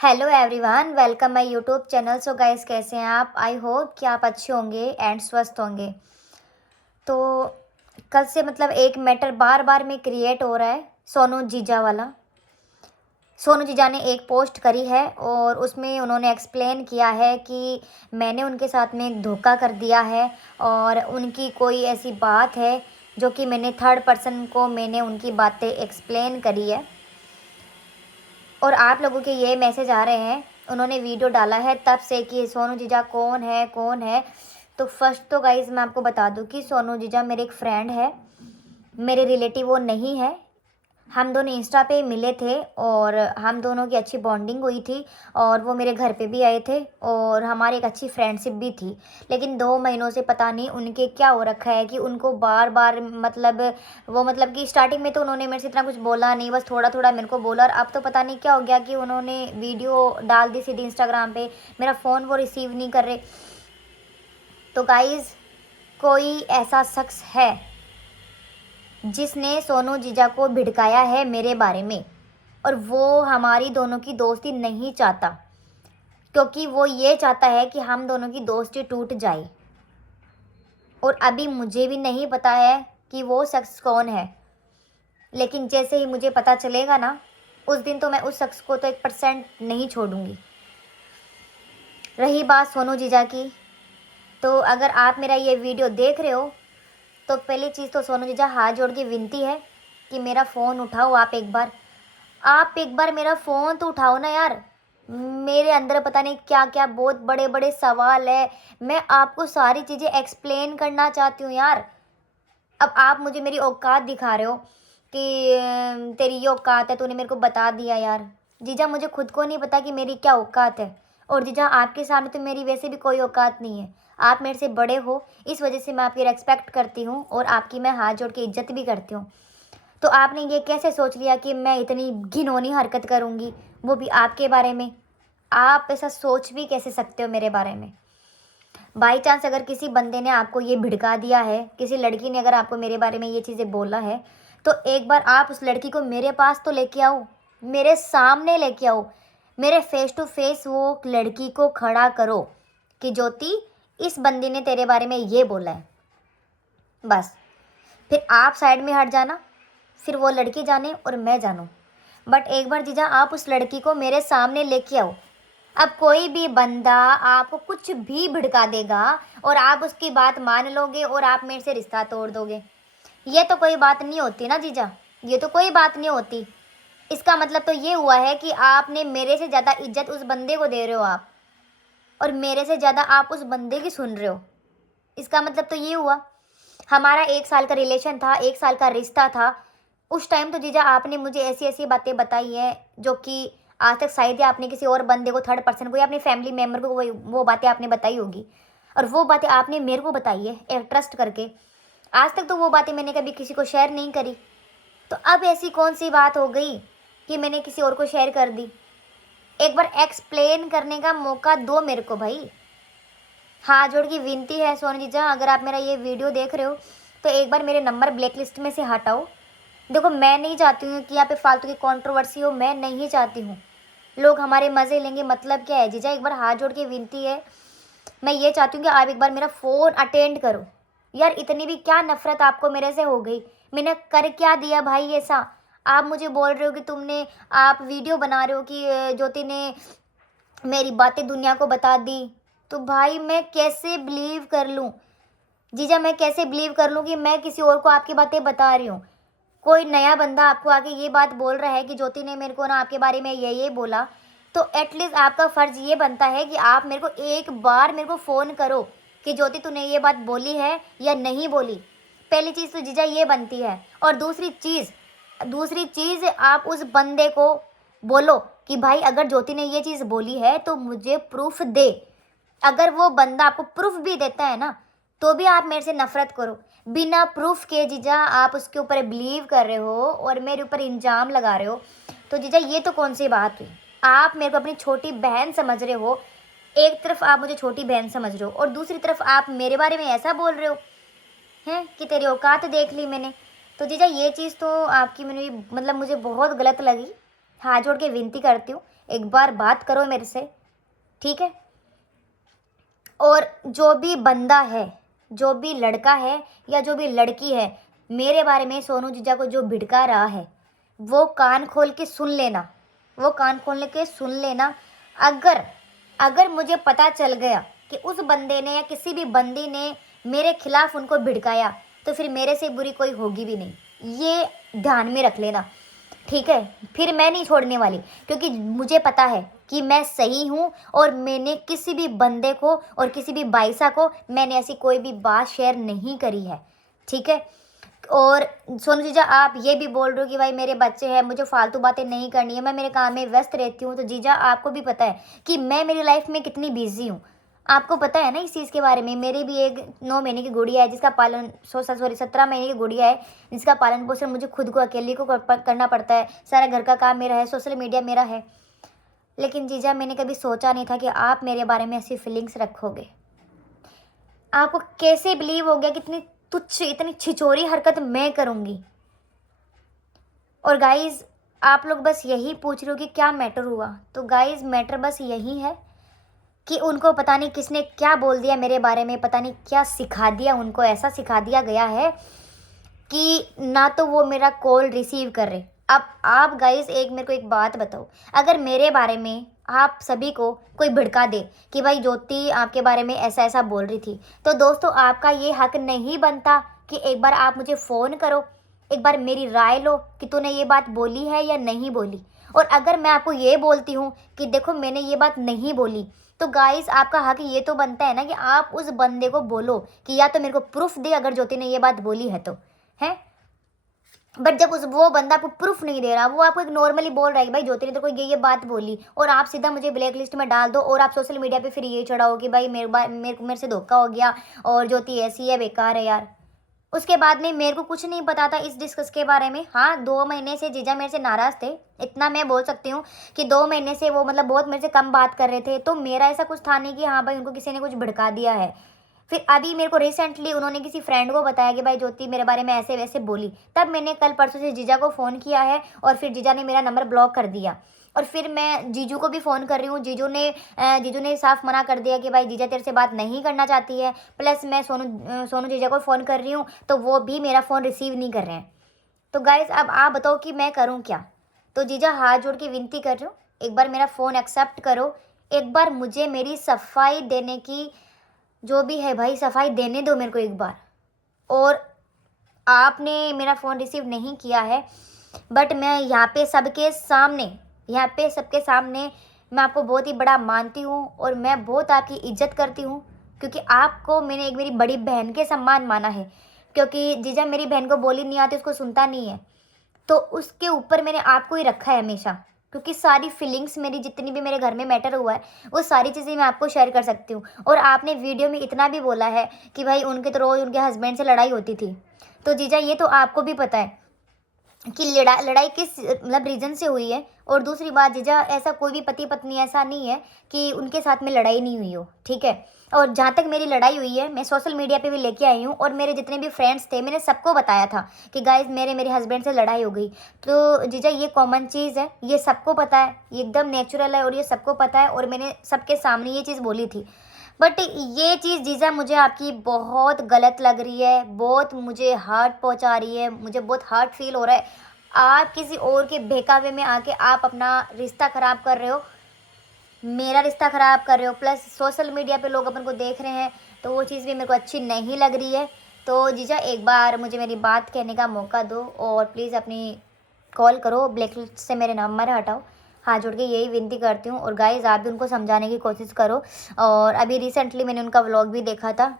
Hello everyone, welcome my YouTube channel. So guys, कैसे हैं आप? आई होप कि आप अच्छे होंगे एंड स्वस्थ होंगे। तो कल से एक मैटर बार बार में क्रिएट हो रहा है, सोनू जीजा वाला। सोनू जीजा ने एक पोस्ट करी है और उसमें उन्होंने एक्सप्लेन किया है कि मैंने उनके साथ में एक धोखा कर दिया है और उनकी कोई ऐसी बात है जो कि मैंने थर्ड पर्सन को मैंने उनकी बातें एक्सप्लेन करी है। और आप लोगों के ये मैसेज आ रहे हैं, उन्होंने वीडियो डाला है तब से कि सोनू जीजा कौन है कौन है। तो फर्स्ट तो गाइज़ मैं आपको बता दूं कि सोनू जीजा मेरे एक फ्रेंड है, मेरे रिलेटिव वो नहीं है। हम दोनों इंस्टा पे मिले थे और हम दोनों की अच्छी बॉन्डिंग हुई थी और वो मेरे घर पे भी आए थे और हमारी एक अच्छी फ्रेंडशिप भी थी। लेकिन 2 महीनों से पता नहीं उनके क्या हो रखा है कि उनको बार बार कि स्टार्टिंग में तो उन्होंने मेरे से इतना कुछ बोला नहीं, बस थोड़ा थोड़ा मेरे को बोला। और अब तो पता नहीं क्या हो गया कि उन्होंने वीडियो डाल दी सीधी इंस्टाग्राम पे, मेरा फ़ोन वो रिसीव नहीं कर रहे। तो गाइज़, कोई ऐसा शख्स है जिसने सोनू जीजा को भिड़काया है मेरे बारे में, और वो हमारी दोनों की दोस्ती नहीं चाहता, क्योंकि वो ये चाहता है कि हम दोनों की दोस्ती टूट जाए। और अभी मुझे भी नहीं पता है कि वो शख्स कौन है, लेकिन जैसे ही मुझे पता चलेगा ना, उस दिन तो मैं उस शख्स को तो 1% नहीं छोड़ूंगी। रही बात सोनू जीजा की, तो अगर आप मेरा ये वीडियो देख रहे हो तो पहली चीज़ तो सोनू जीजा, हाथ जोड़ के विनती है कि मेरा फ़ोन उठाओ। आप एक बार मेरा फ़ोन तो उठाओ ना यार। मेरे अंदर पता नहीं क्या क्या बहुत बड़े बड़े सवाल है, मैं आपको सारी चीज़ें एक्सप्लेन करना चाहती हूँ यार। अब आप मुझे मेरी औकात दिखा रहे हो कि तेरी ये औकात है, तूने मेरे को बता दिया यार। जीजा, मुझे खुद को नहीं पता कि मेरी क्या औकात है। और जीजा, आपके सामने तो मेरी वैसे भी कोई औकात नहीं है। आप मेरे से बड़े हो, इस वजह से मैं आपकी रेस्पेक्ट करती हूँ और आपकी मैं हाथ जोड़ के इज्जत भी करती हूँ। तो आपने ये कैसे सोच लिया कि मैं इतनी घिनौनी हरकत करूँगी, वो भी आपके बारे में? आप ऐसा सोच भी कैसे सकते हो मेरे बारे में? बाई चांस अगर किसी बंदे ने आपको ये भिड़का दिया है, किसी लड़की ने अगर आपको मेरे बारे में ये चीज़ें बोला है, तो एक बार आप उस लड़की को मेरे पास तो लेके आओ, मेरे सामने लेके आओ, मेरे फेस टू फेस वो लड़की को खड़ा करो कि ज्योति, इस बंदी ने तेरे बारे में ये बोला है। बस फिर आप साइड में हट जाना, फिर वो लड़की जाने और मैं जानूँ। बट एक बार जीजा, आप उस लड़की को मेरे सामने लेके आओ। अब कोई भी बंदा आपको कुछ भी भिड़का देगा और आप उसकी बात मान लोगे और आप मेरे से रिश्ता तोड़ दोगे, ये तो कोई बात नहीं होती ना जीजा, ये तो कोई बात नहीं होती। इसका मतलब तो ये हुआ है कि आपने मेरे से ज़्यादा इज्जत उस बंदे को दे रहे हो आप, और मेरे से ज़्यादा आप उस बंदे की सुन रहे हो। इसका मतलब तो ये हुआ, हमारा 1 साल का रिलेशन था, 1 साल का रिश्ता था। उस टाइम तो जीजा आपने मुझे ऐसी ऐसी बातें बताई हैं जो कि आज तक शायद ही आपने किसी और बंदे को, थर्ड पर्सन को या अपने फैमिली मेम्बर को वो बातें आपने बताई होगी। और वो बातें आपने मेरे को बताई है एक ट्रस्ट करके। आज तक तो वो बातें मैंने कभी किसी को शेयर नहीं करी। तो अब ऐसी कौन सी बात हो गई कि मैंने किसी और को शेयर कर दी? एक बार एक्सप्लेन करने का मौका दो मेरे को भाई। हाथ जोड़ की विनती है सोनू जीजा, अगर आप मेरा ये वीडियो देख रहे हो तो एक बार मेरे नंबर ब्लैक लिस्ट में से हटाओ। देखो, मैं नहीं चाहती हूँ कि यहाँ पे फालतू की कंट्रोवर्सी हो, मैं नहीं चाहती हूँ। लोग हमारे मज़े लेंगे, मतलब क्या है जीजा? एक बार हाथ जोड़ के विनती है, मैं ये चाहती हूँ कि आप एक बार मेरा फ़ोन अटेंड करो। यार, इतनी भी क्या नफ़रत आपको मेरे से हो गई? मैंने कर क्या दिया भाई ऐसा? आप मुझे बोल रहे हो कि आप वीडियो बना रहे हो कि ज्योति ने मेरी बातें दुनिया को बता दी। तो भाई, मैं कैसे बिलीव कर लूँ जीजा, मैं कैसे बिलीव कर लूँ कि मैं किसी और को आपकी बातें बता रही हूँ? कोई नया बंदा आपको आके ये बात बोल रहा है कि ज्योति ने मेरे को ना आपके बारे में ये बोला, तो एटलीस्ट आपका फ़र्ज़ ये बनता है कि आप मेरे को एक बार मेरे को फ़ोन करो कि ज्योति, तूने ये बात बोली है या नहीं बोली। पहली चीज़ तो जीजा ये बनती है। और दूसरी चीज़ आप उस बंदे को बोलो कि भाई, अगर ज्योति ने ये चीज़ बोली है तो मुझे प्रूफ दे। अगर वो बंदा आपको प्रूफ भी देता है ना, तो भी आप मेरे से नफ़रत करो। बिना प्रूफ के जीजा आप उसके ऊपर बिलीव कर रहे हो और मेरे ऊपर इल्ज़ाम लगा रहे हो। तो जीजा, ये तो कौन सी बात हुई? आप मेरे को अपनी छोटी बहन समझ रहे हो, एक तरफ आप मुझे छोटी बहन समझ रहे हो और दूसरी तरफ आप मेरे बारे में ऐसा बोल रहे हो हैं कि तेरी औकात देख ली मैंने। तो जीजा, ये चीज़ तो आपकी मुझे बहुत गलत लगी। हाथ जोड़ के विनती करती हूँ, एक बार बात करो मेरे से, ठीक है। और जो भी बंदा है, जो भी लड़का है या जो भी लड़की है, मेरे बारे में सोनू जीजा को जो भिड़का रहा है, वो कान खोल के सुन लेना, वो कान खोल के सुन लेना। अगर अगर मुझे पता चल गया कि उस बंदे ने या किसी भी बंदी ने मेरे खिलाफ उनको भिड़काया, तो फिर मेरे से बुरी कोई होगी भी नहीं, ये ध्यान में रख लेना, ठीक है। फिर मैं नहीं छोड़ने वाली, क्योंकि मुझे पता है कि मैं सही हूँ और मैंने किसी भी बंदे को और किसी भी बाइसा को मैंने ऐसी कोई भी बात शेयर नहीं करी है, ठीक है। और सोनू जीजा आप ये भी बोल रहे हो कि भाई मेरे बच्चे हैं, मुझे फालतू बातें नहीं करनी है, मैं मेरे काम में व्यस्त रहती हूँ। तो जीजा आपको भी पता है कि मैं मेरी लाइफ में कितनी बिजी हूँ, आपको पता है ना इस चीज़ के बारे में। मेरी भी एक 9 महीने की गुड़िया है जिसका पालन 17 महीने की गुड़िया है जिसका पालन पोषण मुझे खुद को अकेले को करना पड़ता है। सारा घर का काम मेरा है, सोशल मीडिया मेरा है। लेकिन जीजा मैंने कभी सोचा नहीं था कि आप मेरे बारे में ऐसी फीलिंग्स रखोगे। आपको कैसे बिलीव हो गया कि इतनी तुच्छ, इतनी छिचोरी हरकत मैं करूँगी। और गाइज़ आप लोग बस यही पूछ रहे हो कि क्या मैटर हुआ, तो गाइज़ मैटर बस यही है कि उनको पता नहीं किसने क्या बोल दिया मेरे बारे में, पता नहीं क्या सिखा दिया उनको, ऐसा सिखा दिया गया है कि ना तो वो मेरा कॉल रिसीव कर रहे। अब आप गाइस एक मेरे को एक बात बताओ, अगर मेरे बारे में आप सभी को कोई भिड़का दे कि भाई ज्योति आपके बारे में ऐसा ऐसा बोल रही थी, तो दोस्तों आपका ये हक नहीं बनता कि एक बार आप मुझे फ़ोन करो, एक बार मेरी राय लो कि तूने ये बात बोली है या नहीं बोली। और अगर मैं आपको ये बोलती हूँ कि देखो मैंने ये बात नहीं बोली, तो गाइस आपका हक ये तो बनता है ना कि आप उस बंदे को बोलो कि या तो मेरे को प्रूफ दे अगर ज्योति ने ये बात बोली है तो, है। बट जब वो बंदा आपको प्रूफ नहीं दे रहा, वो आपको एक नॉर्मली बोल रहा है कि भाई ज्योति ने तो कोई ये बात बोली, और आप सीधा मुझे ब्लैक लिस्ट में डाल दो और आप सोशल मीडिया पे फिर ये चढ़ाओ कि भाई मेरे से धोखा हो गया और ज्योति ऐसी है, बेकार है यार। उसके बाद में मेरे को कुछ नहीं पता था इस डिस्कस के बारे में। हाँ 2 महीने से जीजा मेरे से नाराज़ थे, इतना मैं बोल सकती हूँ कि 2 महीने से वो मतलब बहुत मेरे से कम बात कर रहे थे। तो मेरा ऐसा कुछ था नहीं कि हाँ भाई उनको किसी ने कुछ भड़का दिया है। फिर अभी मेरे को रिसेंटली उन्होंने किसी फ्रेंड को बताया कि भाई ज्योति मेरे बारे में ऐसे वैसे बोली, तब मैंने कल परसों से जीजा को फ़ोन किया है और फिर जीजा ने मेरा नंबर ब्लॉक कर दिया। और फिर मैं जीजू को भी फ़ोन कर रही हूँ, जीजू ने साफ मना कर दिया कि भाई जीजा तेरे से बात नहीं करना चाहती है। प्लस मैं सोनू जीजा को फ़ोन कर रही हूँ तो वो भी मेरा फ़ोन रिसीव नहीं कर रहे हैं। तो गाइज़ अब आप बताओ कि मैं करूँ क्या। तो जीजा हाथ जोड़ के विनती कर रही हूँ, एक बार मेरा फ़ोन एक्सेप्ट करो, एक बार मुझे मेरी सफाई देने की जो भी है भाई सफाई देने दो मेरे को एक बार। और आपने मेरा फ़ोन रिसीव नहीं किया है, बट मैं यहाँ पे सबके सामने मैं आपको बहुत ही बड़ा मानती हूँ और मैं बहुत आपकी इज्जत करती हूँ, क्योंकि आपको मैंने एक मेरी बड़ी बहन के सम्मान माना है। क्योंकि जीजा मेरी बहन को बोली नहीं आती, उसको सुनता नहीं है, तो उसके ऊपर मैंने आपको ही रखा है हमेशा। क्योंकि सारी फीलिंग्स मेरी जितनी भी मेरे घर में मैटर हुआ है वो सारी चीज़ें मैं आपको शेयर कर सकती हूँ। और आपने वीडियो में इतना भी बोला है कि भाई उनके तो रोज़ उनके हस्बैंड से लड़ाई होती थी, तो जीजा ये तो आपको भी पता है कि लड़ाई किस मतलब रीज़न से हुई है। और दूसरी बात जीजा, ऐसा कोई भी पति पत्नी ऐसा नहीं है कि उनके साथ में लड़ाई नहीं हुई हो, ठीक है। और जहाँ तक मेरी लड़ाई हुई है मैं सोशल मीडिया पे भी लेके आई हूँ, और मेरे जितने भी फ्रेंड्स थे मैंने सबको बताया था कि गाइज मेरे हस्बैंड से लड़ाई हो गई। तो जीजा ये कॉमन चीज़ है, ये सबको पता है, ये एकदम नेचुरल है और ये सबको पता है, और मैंने सबके सामने ये चीज़ बोली थी। बट ये चीज़ जीजा मुझे आपकी बहुत गलत लग रही है, बहुत मुझे हर्ट पहुंचा रही है, मुझे बहुत हर्ट फील हो रहा है। आप किसी और के बहकावे में आके आप अपना रिश्ता ख़राब कर रहे हो, मेरा रिश्ता ख़राब कर रहे हो, प्लस सोशल मीडिया पे लोग अपन को देख रहे हैं, तो वो चीज़ भी मेरे को अच्छी नहीं लग रही है। तो जीजा एक बार मुझे मेरी बात कहने का मौका दो और प्लीज़ अपनी कॉल करो, ब्लैकलिस्ट से मेरे नंबर हटाओ, हाथ जोड़ के यही विनती करती हूँ। और गाइज़ आप भी उनको समझाने की कोशिश करो। और अभी रिसेंटली मैंने उनका व्लॉग भी देखा था,